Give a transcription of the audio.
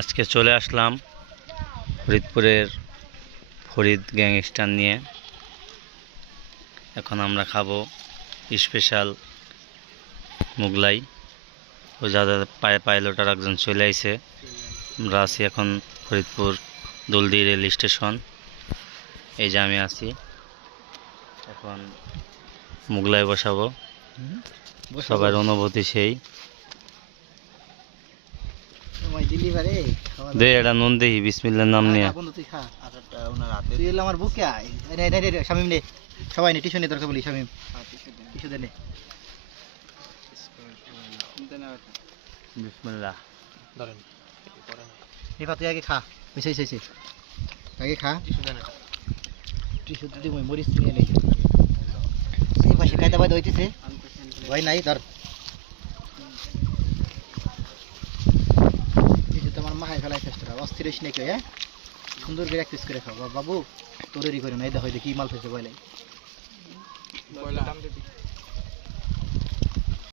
আজকে চলে আসলাম ফরিদপুরের ফরিদ গ্যাংস্টার নিয়ে। এখন আমরা খাবো স্পেশাল মোগলাই। ও যাদের পাইলটার একজন চলে আইছে। আমরা আছি এখন ফরিদপুর দলদি রেল স্টেশন। এই যে আমি আছি, এখন মোগলাই বসাবো। সবার অনুভূতি সেই দে এটা নুন দেহি বিসমিল্লার নাম নিয়ে। আমার বুকে আয় শামিম নে, সবাই নে টিস্যু নে, দরকার বলি শামিম টিস্যু দে নে। বিসমিল্লাহ ধরেন এবার তুই আগে খা, বেশি বেশি আগে খা। টিস্যু দিদি মই মরিচ নিয়ে নেই, এই পাশে কায়দা বাইদা হইতেছে ভয় নাই। ধর তোমার মাথায় ফেলাই চেষ্টা কর, অস্থির হইস নাকি? হ্যাঁ, সুন্দর করে এক পিস করে খাও বাবু, তোরেরই করে না। এই দেখো কি মাল ফেলছে বয়লাই।